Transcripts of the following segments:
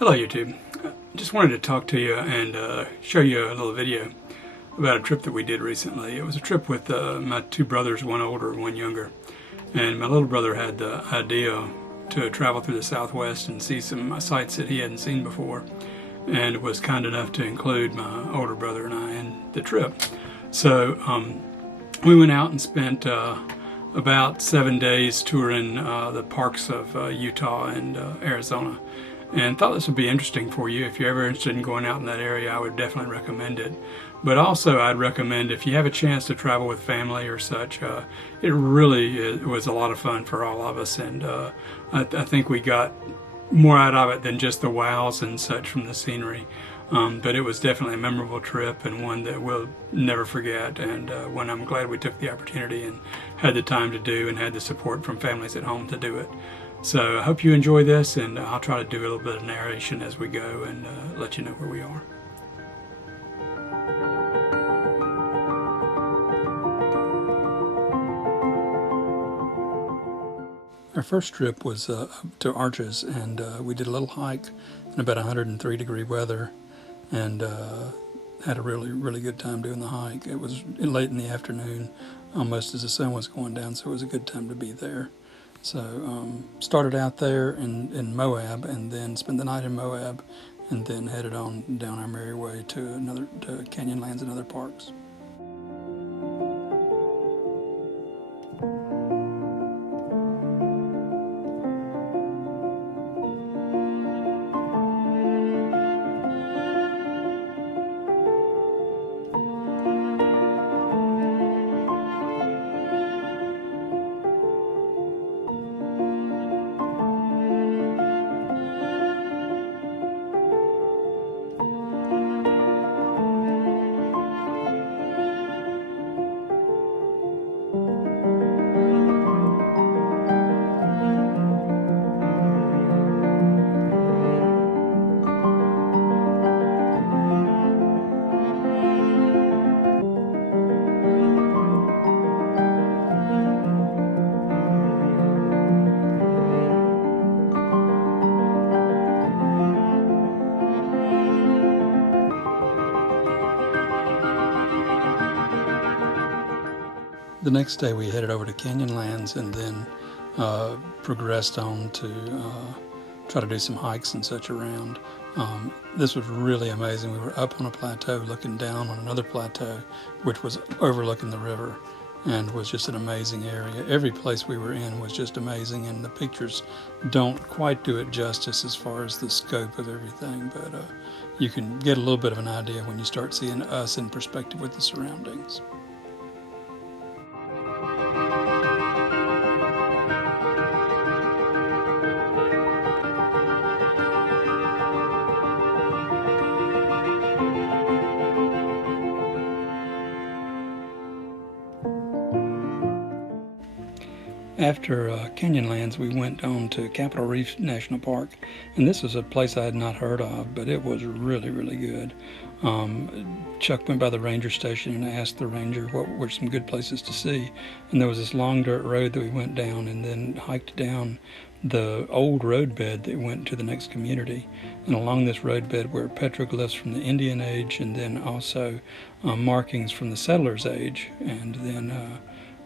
Hello YouTube. Just wanted to talk to you and show you a little video about a trip that we did recently. It was a trip with my two brothers, one older, one younger. And my little brother had the idea to travel through the Southwest and see some sights that he hadn't seen before, and was kind enough to include my older brother and I in the trip. So we went out and spent about 7 days touring the parks of Utah and Arizona, and thought this would be interesting for you. If you're ever interested in going out in that area, I would definitely recommend it. But also I'd recommend, if you have a chance to travel with family or such, it really was a lot of fun for all of us, and I think we got more out of it than just the wows and such from the scenery. But it was definitely a memorable trip, and one that we'll never forget, and one I'm glad we took the opportunity and had the time to do, and had the support from families at home to do it. So I hope you enjoy this, and I'll try to do a little bit of narration as we go and let you know where we are. Our first trip was up to Arches, and we did a little hike in about 103-degree weather, and had a really good time doing the hike. It was late in the afternoon, almost as the sun was going down, so it was a good time to be there. So started out there in Moab, and then spent the night in Moab, and then headed on down our merry way to Canyonlands and other parks. The next day we headed over to Canyonlands, and then progressed on to try to do some hikes and such around. This was really amazing. We were up on a plateau looking down on another plateau which was overlooking the river, and was just an amazing area. Every place we were in was just amazing, and the pictures don't quite do it justice as far as the scope of everything, but you can get a little bit of an idea when you start seeing us in perspective with the surroundings. After Canyonlands, we went on to Capitol Reef National Park, and this was a place I had not heard of, but it was really good. Chuck went by the ranger station and asked the ranger what were some good places to see, and there was this long dirt road that we went down, and then hiked down the old roadbed that went to the next community. And along this roadbed were petroglyphs from the Indian Age, and then also markings from the settlers' age, and then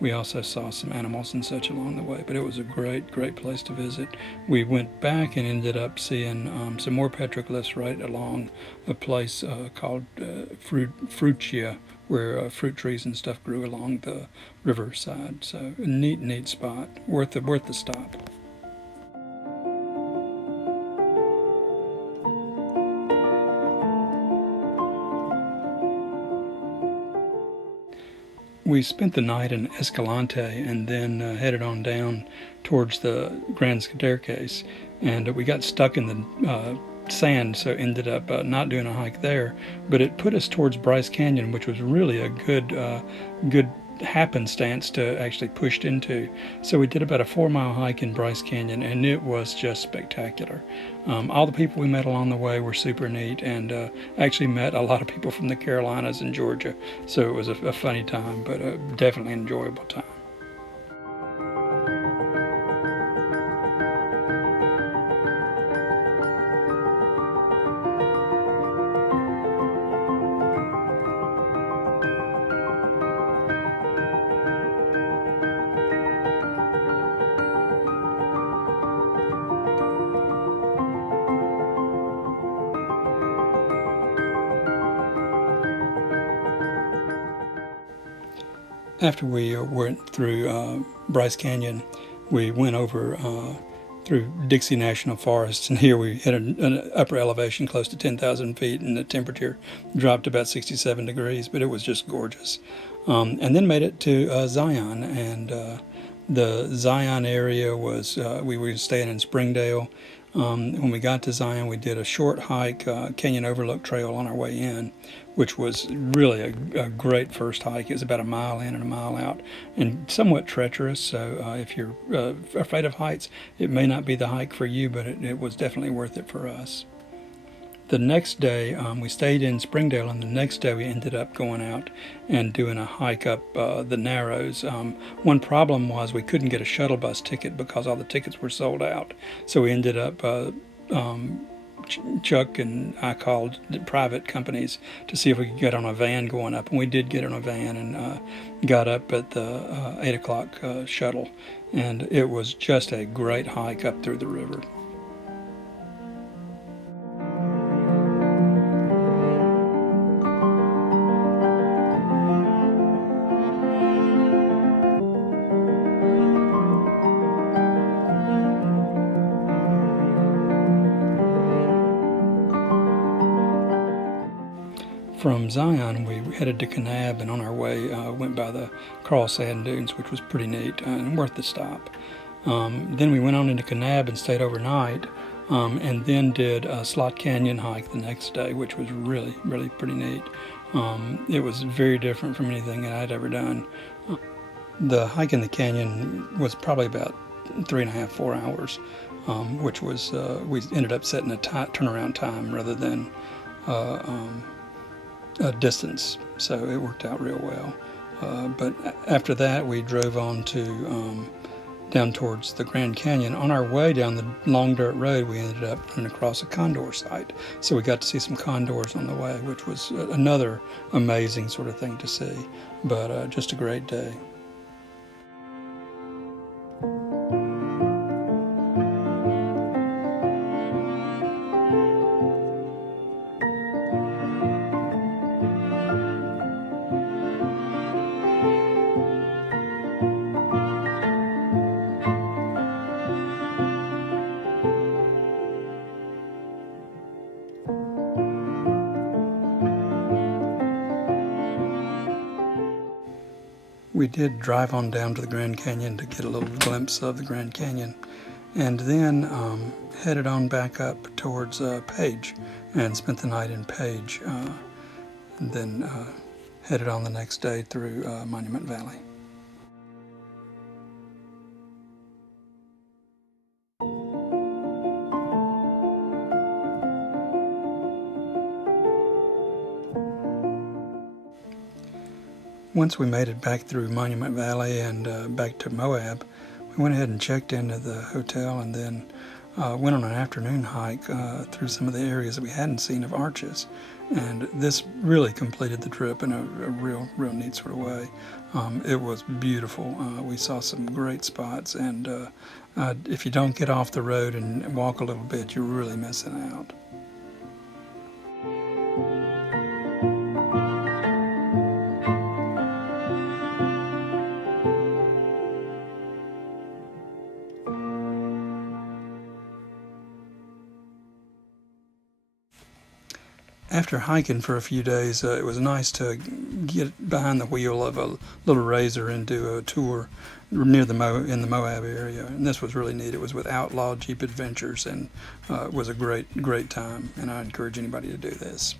we also saw some animals and such along the way, but it was a great place to visit. We went back and ended up seeing some more petroglyphs right along a place called Fruitia, where fruit trees and stuff grew along the riverside. So a neat spot, worth the stop. We spent the night in Escalante, and then headed on down towards the Grand Staircase, and we got stuck in the sand, so ended up not doing a hike there, but it put us towards Bryce Canyon, which was really a good happenstance to actually pushed into. So we did about a 4-mile hike in Bryce Canyon, and it was just spectacular. All the people we met along the way were super neat, and actually met a lot of people from the Carolinas and Georgia, so it was a funny time, but definitely an enjoyable time. After we went through Bryce Canyon, we went over through Dixie National Forest, and here we hit an upper elevation close to 10,000 feet, and the temperature dropped about 67 degrees, but it was just gorgeous. And then made it to Zion, and the Zion area was, we were staying in Springdale. When we got to Zion, we did a short hike, Canyon Overlook Trail on our way in, which was really a great first hike. It was about a mile in and a mile out, and somewhat treacherous, so if you're afraid of heights, it may not be the hike for you, but it was definitely worth it for us. The next day, we stayed in Springdale, and the next day we ended up going out and doing a hike up the Narrows. One problem was we couldn't get a shuttle bus ticket because all the tickets were sold out. So we ended up, Chuck and I called the private companies to see if we could get on a van going up. And we did get on a van and got up at the 8 o'clock shuttle. And it was just a great hike up through the river. From Zion, we headed to Kanab, and on our way went by the Coral Sand Dunes, which was pretty neat and worth the stop. Then we went on into Kanab and stayed overnight, and then did a Slot Canyon hike the next day, which was really, really pretty neat. It was very different from anything that I'd ever done. The hike in the canyon was probably about 3.5, 4 hours, which was, we ended up setting a turnaround time rather than a distance, so it worked out real well. But after that, we drove on to down towards the Grand Canyon. On our way down the long dirt road, we ended up running across a condor site, so we got to see some condors on the way, which was another amazing sort of thing to see, but just a great day. We did drive on down to the Grand Canyon to get a little glimpse of the Grand Canyon, and then headed on back up towards Page and spent the night in Page, and then headed on the next day through Monument Valley. Once we made it back through Monument Valley and back to Moab, we went ahead and checked into the hotel, and then went on an afternoon hike through some of the areas that we hadn't seen of Arches. And this really completed the trip in a real neat sort of way. It was beautiful. We saw some great spots, and if you don't get off the road and walk a little bit, you're really missing out. After hiking for a few days, it was nice to get behind the wheel of a little RZR and do a tour near in the Moab area. And this was really neat. It was with Outlaw Jeep Adventures, and it was a great time. And I encourage anybody to do this.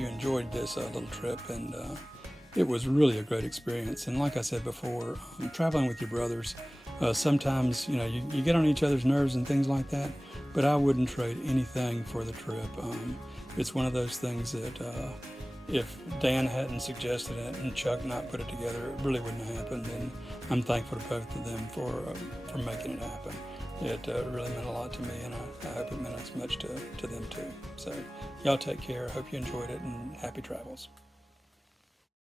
you enjoyed this little trip, and it was really a great experience. And like I said before, traveling with your brothers, sometimes you get on each other's nerves and things like that, but I wouldn't trade anything for the trip. It's one of those things that if Dan hadn't suggested it and Chuck not put it together, it really wouldn't have happened. And I'm thankful to both of them for making it happen. It really meant a lot to me, and I hope it meant as much to them too. So y'all take care. I hope you enjoyed it, and happy travels.